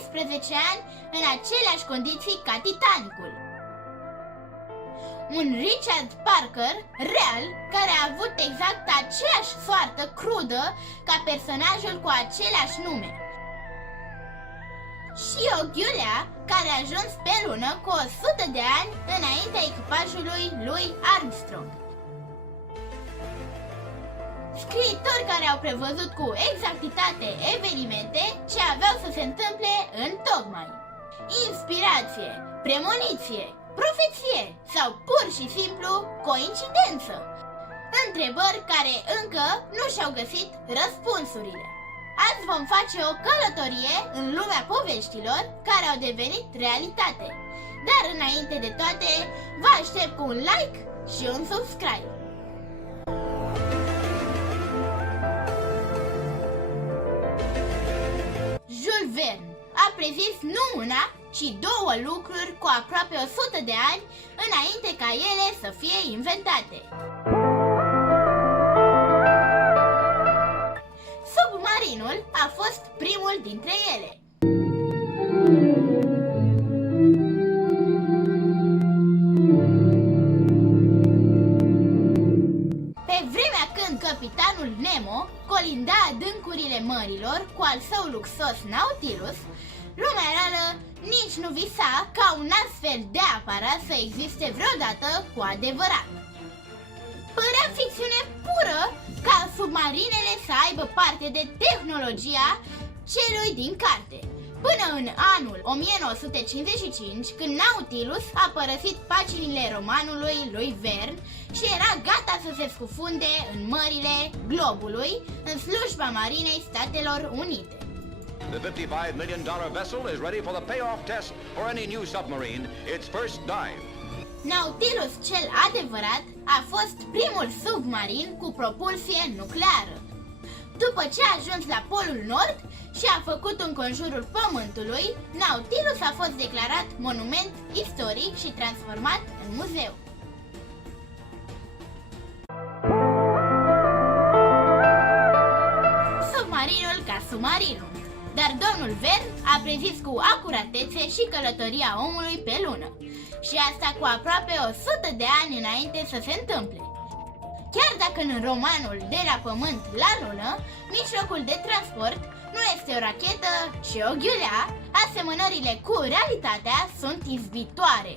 12 ani în aceleași condiții ca Titanicul. Un Richard Parker real care a avut exact aceeași soartă crudă ca personajul cu același nume. Și o ghiulea care a ajuns pe lună cu 100 de ani înaintea echipajului lui Armstrong. Scriitori care au prevăzut cu exactitate evenimente ce aveau să se întâmple în tocmai. Inspirație, premoniție, profeție sau pur și simplu coincidență. Întrebări care încă nu și-au găsit răspunsurile. Azi vom face o călătorie în lumea poveștilor care au devenit realitate. Dar înainte de toate, vă aștept cu un like și un subscribe. Jules Verne a prezis nu una, ci două lucruri cu aproape 100 de ani înainte ca ele să fie inventate. Submarinul a fost primul dintre ele. Pe vremea când capitanul Nemo colinda adâncurile mărilor cu al său luxos Nautilus, lumea reală nici nu visa ca un astfel de aparat să existe vreodată cu adevărat. Părea ficțiune pură ca submarinele să aibă parte de tehnologia celui din carte. Până în anul 1955, când Nautilus a părăsit paginile romanului lui Verne și era gata să se scufunde în mările globului în slujba Marinei Statelor Unite. The $55 million vessel is ready for the payoff test for any new submarine, its first dive. Nautilus cel adevărat a fost primul submarin cu propulsie nucleară. După ce a ajuns la Polul Nord și a făcut înconjurul Pământului, Nautilus a fost declarat monument istoric și transformat în muzeu. Submarinul ca submarinul. Dar domnul Verne a prezis cu acuratețe și călătoria omului pe lună. Și asta cu aproape 100 de ani înainte să se întâmple. Chiar dacă în romanul De la Pământ la Lună, mijlocul de transport nu este o rachetă, ci o ghiulea, asemănările cu realitatea sunt izbitoare.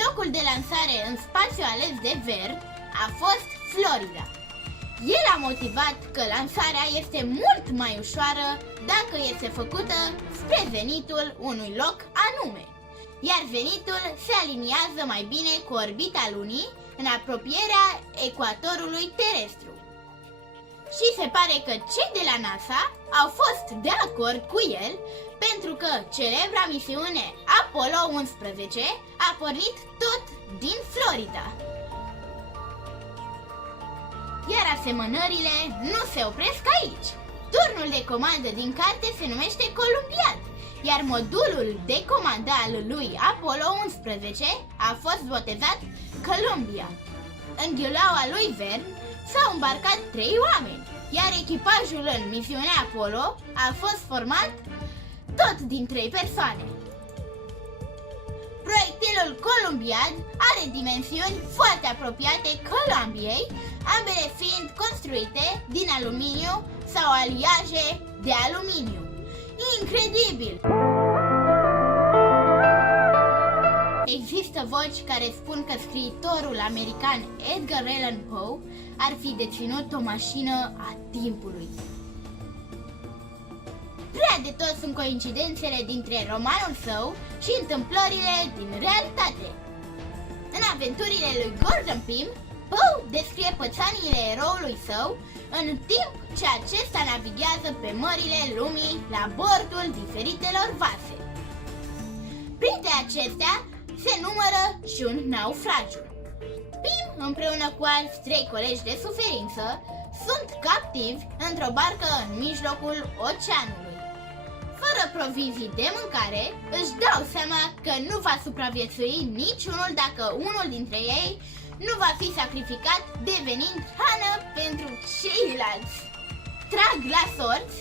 Locul de lansare în spațiu ales de Verne a fost Florida. El a motivat că lansarea este mult mai ușoară dacă este făcută spre zenitul unui loc anume, iar zenitul se aliniază mai bine cu orbita Lunii în apropierea ecuatorului terestru. Și se pare că cei de la NASA au fost de acord cu el pentru că celebra misiune Apollo 11 a pornit tot din Florida. Iar asemănările nu se opresc aici. Turnul de comandă din carte se numește Columbiad, iar modulul de comandă al lui Apollo 11 a fost botezat Columbia. În ghiulaua lui Verne s-au îmbarcat 3 oameni, iar echipajul în misiunea Apollo a fost format tot din 3 persoane. Proiectilul Columbiad are dimensiuni foarte apropiate Columbiei, ambele fiind construite din aluminiu sau aliaje de aluminiu. Incredibil! Există voci care spun că scriitorul american Edgar Allan Poe ar fi deținut o mașină a timpului. Prea de tot sunt coincidențele dintre romanul său și întâmplările din realitate. În aventurile lui Gordon Pym, Poe descrie pățaniile eroului său în timp ce acesta navighează pe mările lumii la bordul diferitelor vase. Printre acestea se numără și un naufragiu. Pym, împreună cu alți 3 colegi de suferință, sunt captivi într-o barcă în mijlocul oceanului. Fără provizii de mâncare, își dau seama că nu va supraviețui niciunul dacă unul dintre ei nu va fi sacrificat devenind hrană pentru ceilalți. Trag la sorți,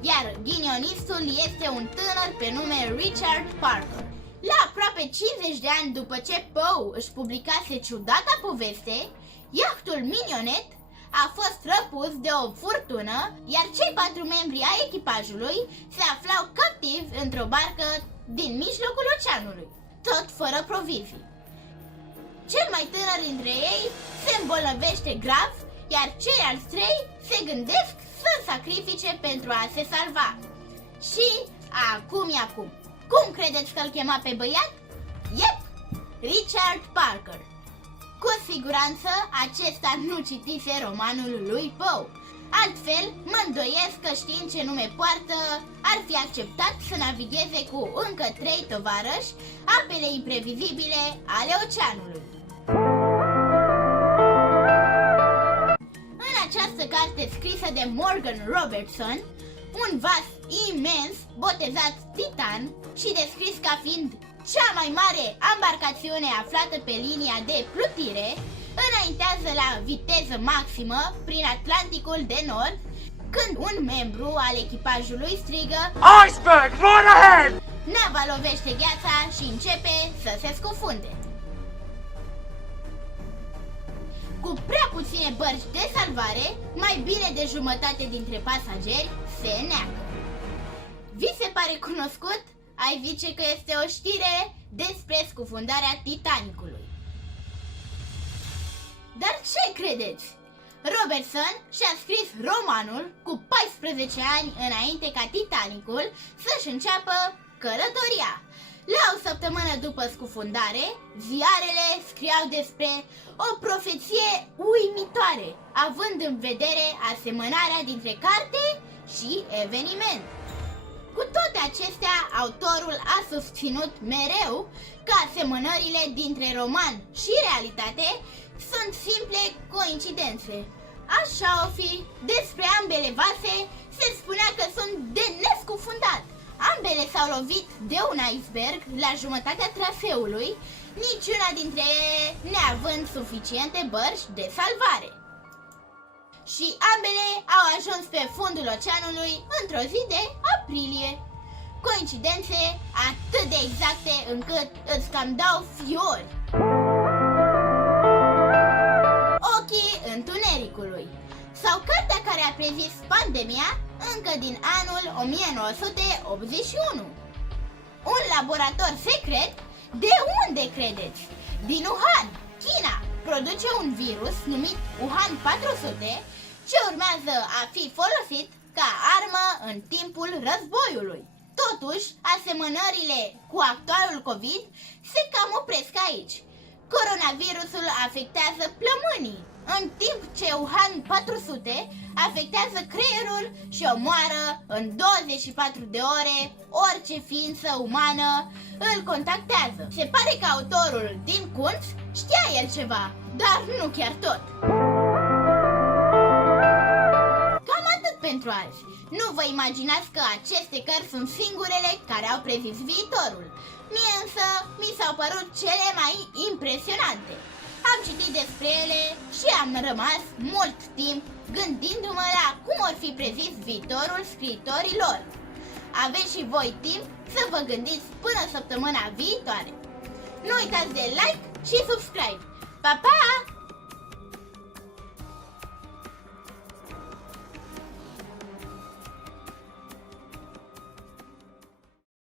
iar ghinionistul este un tânăr pe nume Richard Parker. La aproape 50 de ani după ce Poe își publicase ciudata poveste, iahtul Minionet a fost răpus de o furtună, iar cei 4 membri ai echipajului se aflau captivi într-o barcă din mijlocul oceanului, tot fără provizii. Cel mai tânăr dintre ei se îmbolnăvește grav, iar ceilalți 3 se gândesc să sacrifice pentru a se salva. Și acum e acum. Cum credeți că îl chema pe băiat? Yep, Richard Parker. Cu siguranță acesta nu citise romanul lui Poe. Altfel, mă îndoiesc că știind ce nume poartă, ar fi acceptat să navigheze cu încă 3 tovarăși apele imprevizibile ale oceanului. În această carte scrisă de Morgan Robertson, un vas imens, botezat Titan și descris ca fiind cea mai mare ambarcațiune aflată pe linia de plutire, înaintează la viteză maximă prin Atlanticul de Nord, când un membru al echipajului strigă Iceberg, right ahead! Nava lovește gheața și începe să se scufunde. Cu prea puține bărci de salvare, mai bine de jumătate dintre pasageri se neagă. Vi se pare cunoscut? Ai zice că este o știre despre scufundarea Titanicului. Dar ce credeți? Robertson și-a scris romanul cu 14 ani înainte ca Titanicul să-și înceapă călătoria. La o săptămână după scufundare, ziarele scriau despre o profeție uimitoare, având în vedere asemănarea dintre carte și eveniment. Cu toate acestea, autorul a susținut mereu că asemănările dintre roman și realitate sunt simple coincidențe. Așa o fi, despre ambele vase se spunea că sunt de nescufundat. Ambele s-au lovit de un iceberg la jumătatea traseului, niciuna dintre ele neavând suficiente bărci de salvare. Și ambele au ajuns pe fundul oceanului într-o zi de aprilie. Coincidențe atât de exacte încât îți cam dau fiori. Ochii întunericului, sau cartea care a prezis pandemia încă din anul 1981. Un laborator secret, de unde credeți? Din Wuhan, China, produce un virus numit Wuhan 400 ce urmează a fi folosit ca armă în timpul războiului. Totuși, asemănările cu actualul COVID se cam opresc aici. Coronavirusul afectează plămânii, în timp ce Wuhan 400 afectează creierul și omoară în 24 de ore orice ființă umană îl contactează. Se pare că autorul din Kunz știa el ceva, dar nu chiar tot. Cam atât pentru azi. Nu vă imaginați că aceste cărți sunt singurele care au prezis viitorul. Mie însă mi s-au părut cele mai impresionante. Am citit despre ele și am rămas mult timp gândindu-mă la cum or fi prezis viitorul scriitorilor. Aveți și voi timp să vă gândiți până săptămâna viitoare. Nu uitați de like și subscribe. Pa, pa!